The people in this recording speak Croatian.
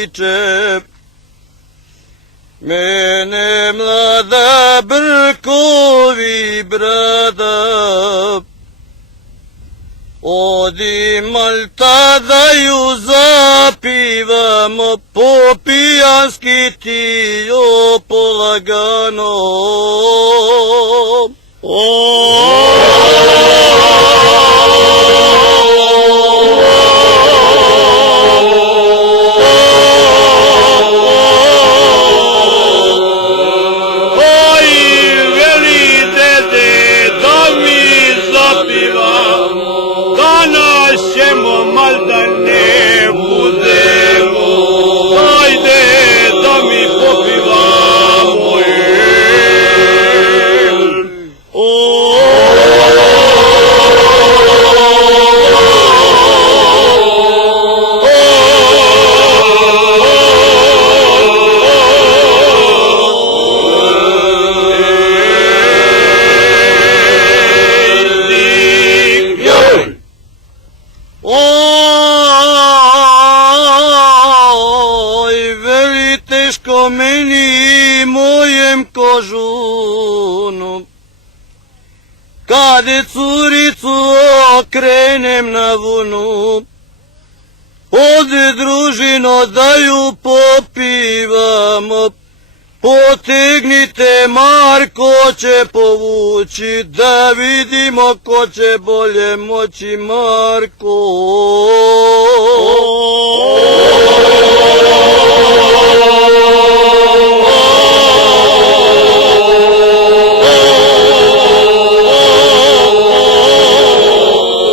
viče. Mene mlada brkovi brada, odi Malta da ju zapivamo, po pijanski ti jo polagano. Malda ne budemo, ajde da mi popivamo. Teško meni mojem kožunu, kad curicu okrenem na vunu, ode družino da ju popivamo, potegnite Marko će povući, da vidimo ko će bolje moći Marko.